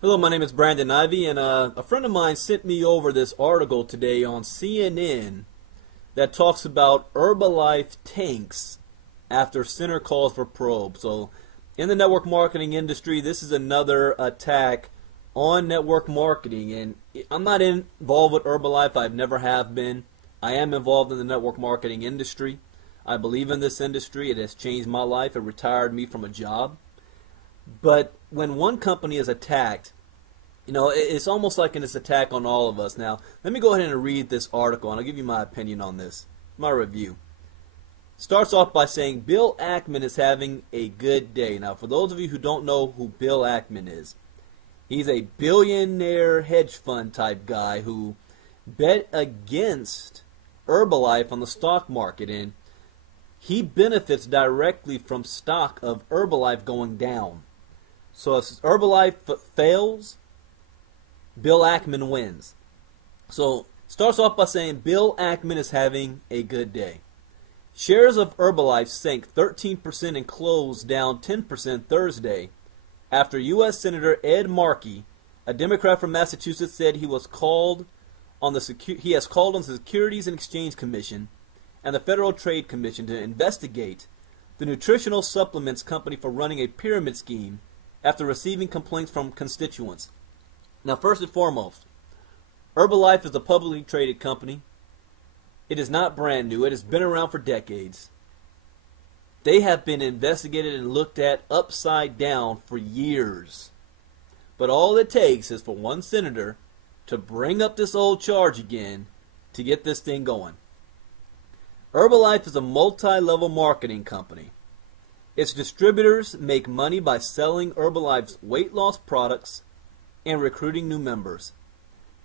Hello, my name is Brandon Ivey, and a friend of mine sent me over this article today on CNN that talks about Herbalife tanks after Senator calls for probe. So, in the network marketing industry, this is another attack on network marketing, and I'm not involved with Herbalife. I've never have been. I am involved in the network marketing industry. I believe in this industry. It has changed my life. It retired me from a job. But when one company is attacked, it's almost like it's attack on all of us. Now, let me go ahead and read this article, and I'll give you my opinion on this, my review. Starts off by saying, Bill Ackman is having a good day. Now, for those of you who don't know who Bill Ackman is, he's a billionaire hedge fund type guy who bet against Herbalife on the stock market, and he benefits directly from stock of Herbalife going down. So if Herbalife fails, Bill Ackman wins. So starts off by saying Bill Ackman is having a good day. Shares of Herbalife sank 13% and closed down 10% Thursday after U.S. Senator Ed Markey, a Democrat from Massachusetts, said he has called on the Securities and Exchange Commission and the Federal Trade Commission to investigate the nutritional supplements company for running a pyramid scheme after receiving complaints from constituents. Now, first and foremost, Herbalife is a publicly traded company. It is not brand new. It has been around for decades. They have been investigated and looked at upside down for years. But all it takes is for one senator to bring up this old charge again to get this thing going. Herbalife is a multi-level marketing company. Its distributors make money by selling Herbalife's weight loss products and recruiting new members.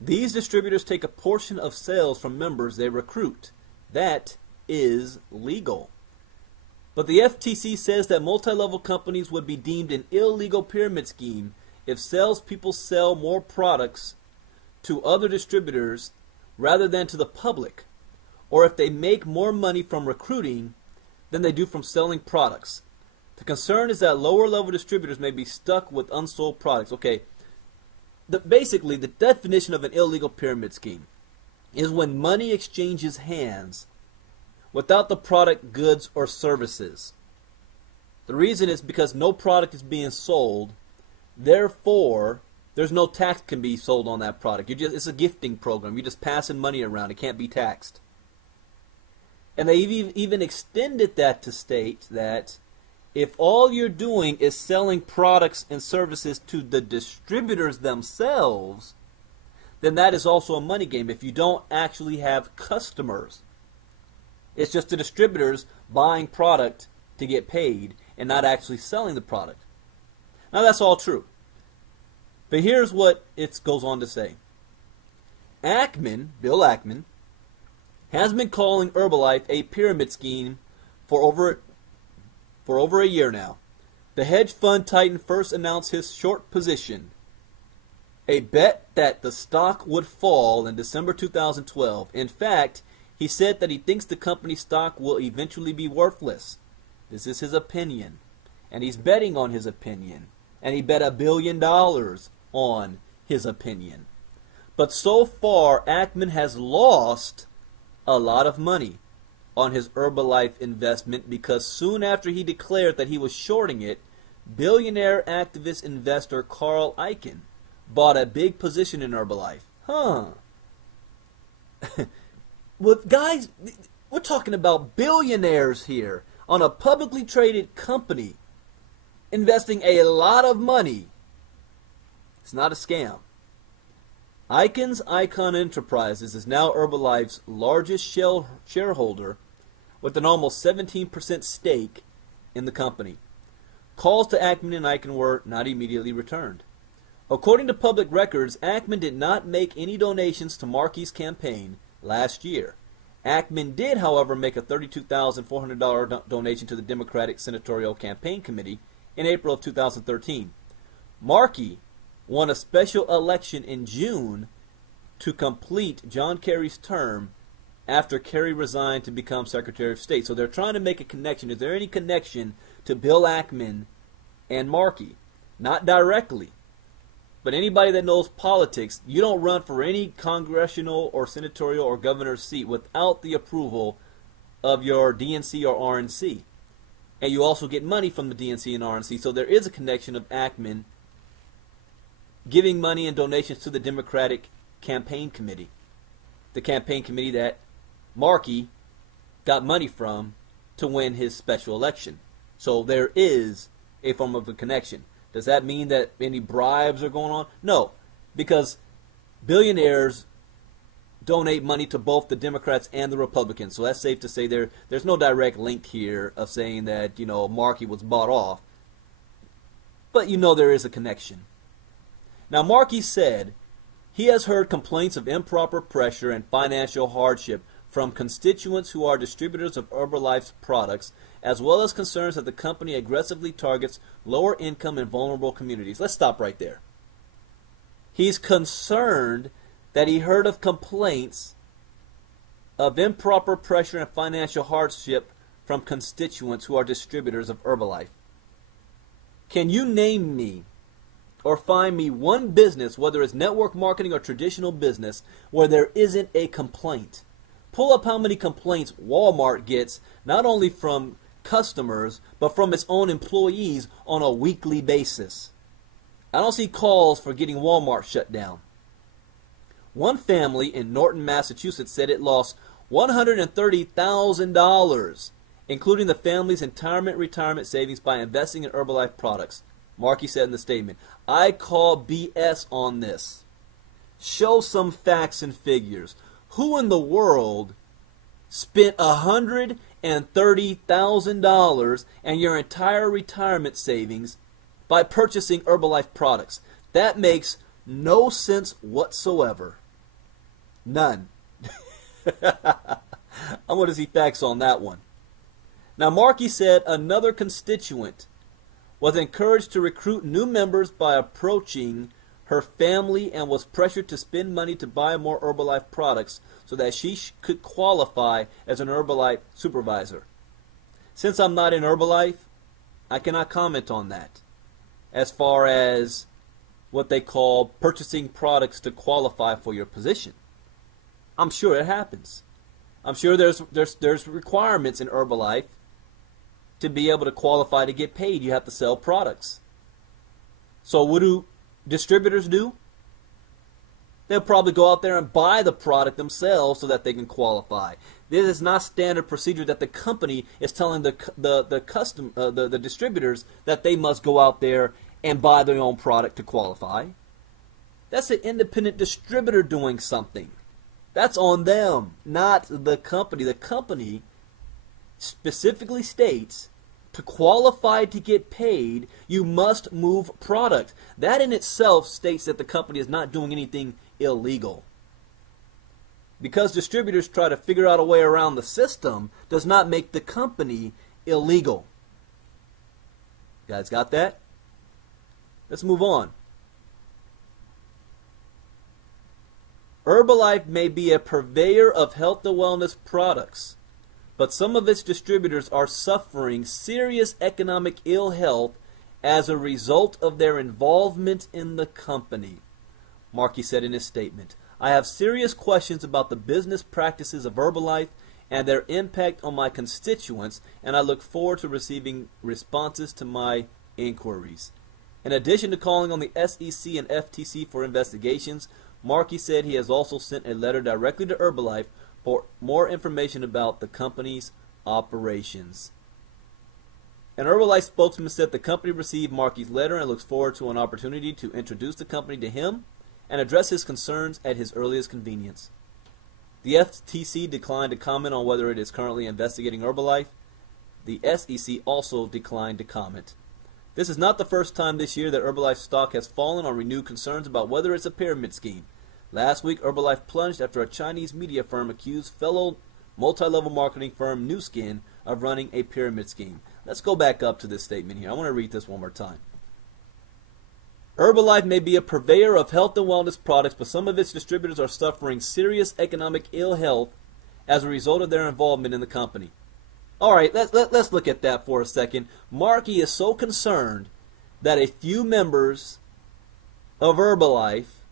These distributors take a portion of sales from members they recruit. That is legal. But the FTC says that multi-level companies would be deemed an illegal pyramid scheme if salespeople sell more products to other distributors rather than to the public, or if they make more money from recruiting than they do from selling products. The concern is that lower-level distributors may be stuck with unsold products. Okay, basically, the definition of an illegal pyramid scheme is when money exchanges hands without the product, goods, or services. The reason is because no product is being sold, therefore, there's no tax can be sold on that product. It's a gifting program. You're just passing money around. It can't be taxed. And they even extended that to state that if all you're doing is selling products and services to the distributors themselves, then that is also a money game if you don't actually have customers. It's just the distributors buying product to get paid and not actually selling the product. Now that's all true. But here's what it goes on to say. Bill Ackman, has been calling Herbalife a pyramid scheme for over a year now. The hedge fund titan first announced his short position, a bet that the stock would fall in December 2012. In fact, he said that he thinks the company's stock will eventually be worthless. This is his opinion, and he's betting on his opinion, and he bet $1 billion on his opinion. But so far, Ackman has lost a lot of money on his Herbalife investment because soon after he declared that he was shorting it, billionaire activist investor Carl Icahn bought a big position in Herbalife. Well, guys, we're talking about billionaires here on a publicly traded company investing a lot of money. It's not a scam. Icahn's Icahn Enterprises is now Herbalife's largest shareholder with an almost 17% stake in the company. Calls to Ackman and Icahn were not immediately returned. According to public records, Ackman did not make any donations to Markey's campaign last year. Ackman did, however, make a $32,400 donation to the Democratic Senatorial Campaign Committee in April of 2013. Markey won a special election in June to complete John Kerry's term after Kerry resigned to become Secretary of State. So they're trying to make a connection. Is there any connection to Bill Ackman and Markey? Not directly, but anybody that knows politics, you don't run for any congressional or senatorial or governor's seat without the approval of your DNC or RNC. And you also get money from the DNC and RNC. So there is a connection of Ackman giving money and donations to the Democratic Campaign Committee. The campaign committee that Markey got money from to win his special election. So there is a form of a connection. Does that mean that any bribes are going on? No, because billionaires donate money to both the Democrats and the Republicans. So that's safe to say there's no direct link here of saying that, Markey was bought off. But there is a connection. Now, Markey said he has heard complaints of improper pressure and financial hardship from constituents who are distributors of Herbalife's products, as well as concerns that the company aggressively targets lower income and vulnerable communities. Let's stop right there. He's concerned that he heard of complaints of improper pressure and financial hardship from constituents who are distributors of Herbalife. Can you name me or find me one business, whether it's network marketing or traditional business, where there isn't a complaint? Pull up how many complaints Walmart gets, not only from customers, but from its own employees on a weekly basis. I don't see calls for getting Walmart shut down. One family in Norton, Massachusetts said it lost $130,000, including the family's retirement savings by investing in Herbalife products. Markey said in the statement, "I call BS on this. Show some facts and figures. Who in the world spent $130,000 and your entire retirement savings by purchasing Herbalife products? That makes no sense whatsoever. None." I want to see facts on that one. Now, Markey said another constituent was encouraged to recruit new members by approaching her family and was pressured to spend money to buy more Herbalife products so that she could qualify as an Herbalife supervisor. Since I'm not in Herbalife, I cannot comment on that as far as what they call purchasing products to qualify for your position. I'm sure it happens. I'm sure there's requirements in Herbalife to be able to qualify to get paid. You have to sell products. So what do distributors do? They'll probably go out there and buy the product themselves so that they can qualify. This is not standard procedure that the company is telling the distributors that they must go out there and buy their own product to qualify. That's an independent distributor doing something. That's on them, not the company. The company specifically states to qualify to get paid, you must move product. That in itself states that the company is not doing anything illegal. Because distributors try to figure out a way around the system does not make the company illegal. You guys got that? Let's move on. Herbalife may be a purveyor of health and wellness products, but some of its distributors are suffering serious economic ill health as a result of their involvement in the company. Markey said in his statement, "I have serious questions about the business practices of Herbalife and their impact on my constituents, and I look forward to receiving responses to my inquiries." In addition to calling on the SEC and FTC for investigations, Markey said he has also sent a letter directly to Herbalife for more information about the company's operations. An Herbalife spokesman said the company received Markey's letter and looks forward to an opportunity to introduce the company to him and address his concerns at his earliest convenience. The FTC declined to comment on whether it is currently investigating Herbalife. The SEC also declined to comment. This is not the first time this year that Herbalife stock has fallen on renewed concerns about whether it's a pyramid scheme. Last week, Herbalife plunged after a Chinese media firm accused fellow multi-level marketing firm Nu Skin of running a pyramid scheme. Let's go back up to this statement here. I want to read this one more time. Herbalife may be a purveyor of health and wellness products, but some of its distributors are suffering serious economic ill health as a result of their involvement in the company. All right, let's look at that for a second. Markey is so concerned that a few members of Herbalife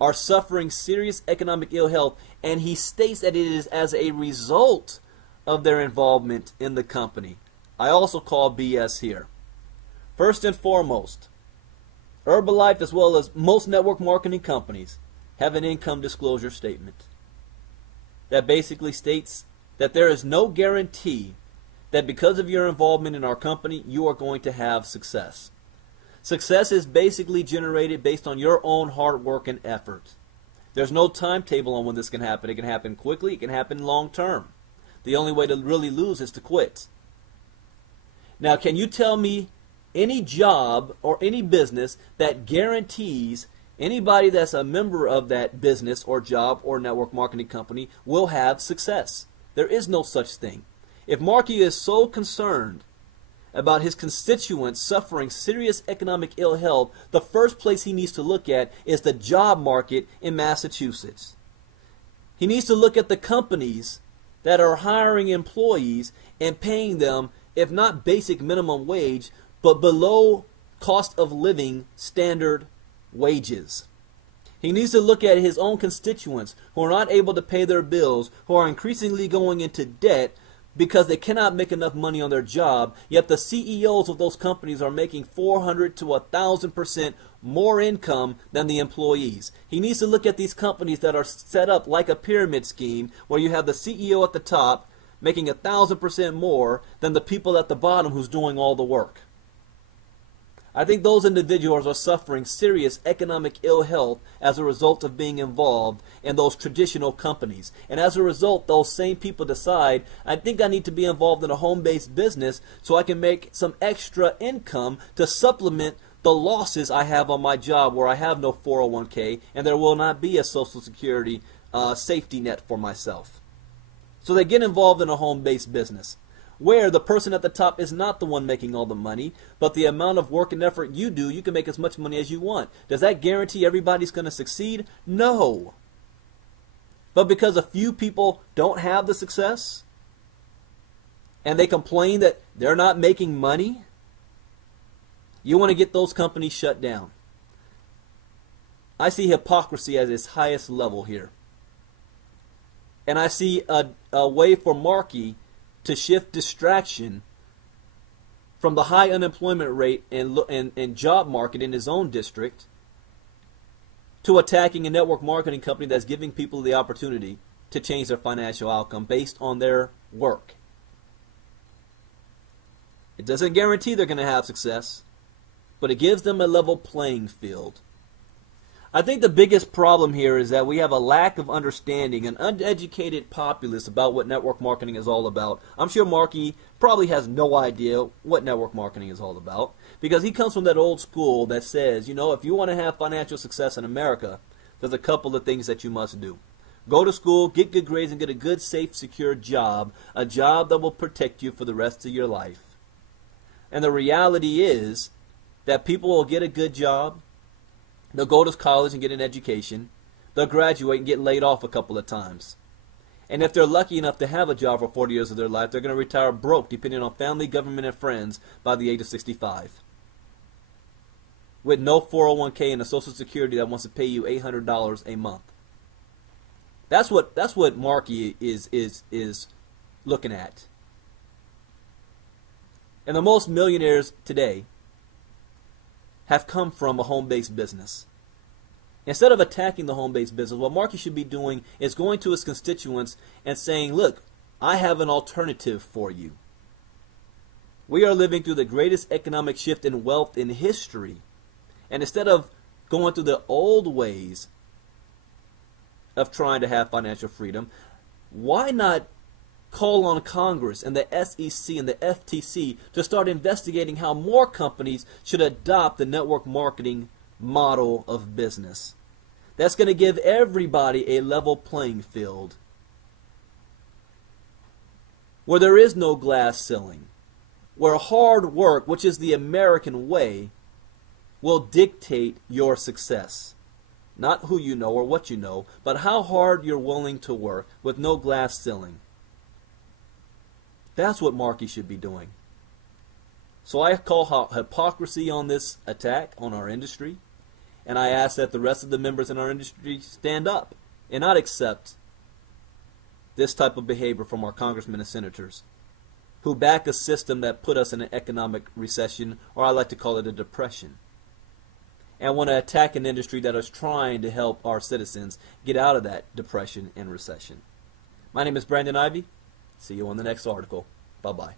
are suffering serious economic ill health, and he states that it is as a result of their involvement in the company. I also call BS here. First and foremost, Herbalife, as well as most network marketing companies, have an income disclosure statement that basically states that there is no guarantee that because of your involvement in our company, you are going to have success. Success is basically generated based on your own hard work and effort. There's no timetable on when this can happen. It can happen quickly. It can happen long term. The only way to really lose is to quit. Now, can you tell me any job or any business that guarantees anybody that's a member of that business or job or network marketing company will have success? There is no such thing. If Markey is so concerned about his constituents suffering serious economic ill health, the first place he needs to look at is the job market in Massachusetts. He needs to look at the companies that are hiring employees and paying them, if not basic minimum wage, but below cost of living standard wages. He needs to look at his own constituents who are not able to pay their bills, who are increasingly going into debt because they cannot make enough money on their job, yet the CEOs of those companies are making 400 to 1,000% more income than the employees. He needs to look at these companies that are set up like a pyramid scheme where you have the CEO at the top making 1,000% more than the people at the bottom who's doing all the work. I think those individuals are suffering serious economic ill health as a result of being involved in those traditional companies. And as a result, those same people decide, I think I need to be involved in a home-based business so I can make some extra income to supplement the losses I have on my job where I have no 401k and there will not be a Social Security safety net for myself. So they get involved in a home-based business, where the person at the top is not the one making all the money, but the amount of work and effort you do, you can make as much money as you want. Does that guarantee everybody's going to succeed? No. But because a few people don't have the success, and they complain that they're not making money, you want to get those companies shut down. I see hypocrisy at its highest level here. And I see a way for Markey to shift distraction from the high unemployment rate and job market in his own district to attacking a network marketing company that's giving people the opportunity to change their financial outcome based on their work. It doesn't guarantee they're going to have success, but it gives them a level playing field. I think the biggest problem here is that we have a lack of understanding, an uneducated populace about what network marketing is all about. I'm sure Markey probably has no idea what network marketing is all about because he comes from that old school that says, you know, if you want to have financial success in America, there's a couple of things that you must do. Go to school, get good grades, and get a good, safe, secure job, a job that will protect you for the rest of your life. And the reality is that people will get a good job, they'll go to college and get an education. They'll graduate and get laid off a couple of times. And if they're lucky enough to have a job for 40 years of their life, they're going to retire broke, depending on family, government, and friends, by the age of 65. With no 401k and a Social Security that wants to pay you $800 a month. That's what Markey is looking at. And the most millionaires today have come from a home-based business. Instead of attacking the home-based business, what Markey should be doing is going to his constituents and saying, look, I have an alternative for you. We are living through the greatest economic shift in wealth in history. And instead of going through the old ways of trying to have financial freedom, why not call on Congress and the SEC and the FTC to start investigating how more companies should adopt the network marketing model of business? That's going to give everybody a level playing field where there is no glass ceiling, where hard work, which is the American way, will dictate your success. Not who you know or what you know, but how hard you're willing to work with no glass ceiling. That's what Markey should be doing. So I call hypocrisy on this attack on our industry. And I ask that the rest of the members in our industry stand up and not accept this type of behavior from our congressmen and senators who back a system that put us in an economic recession, or I like to call it a depression, and want to attack an industry that is trying to help our citizens get out of that depression and recession. My name is Brandon Ivey. See you on the next article. Bye-bye.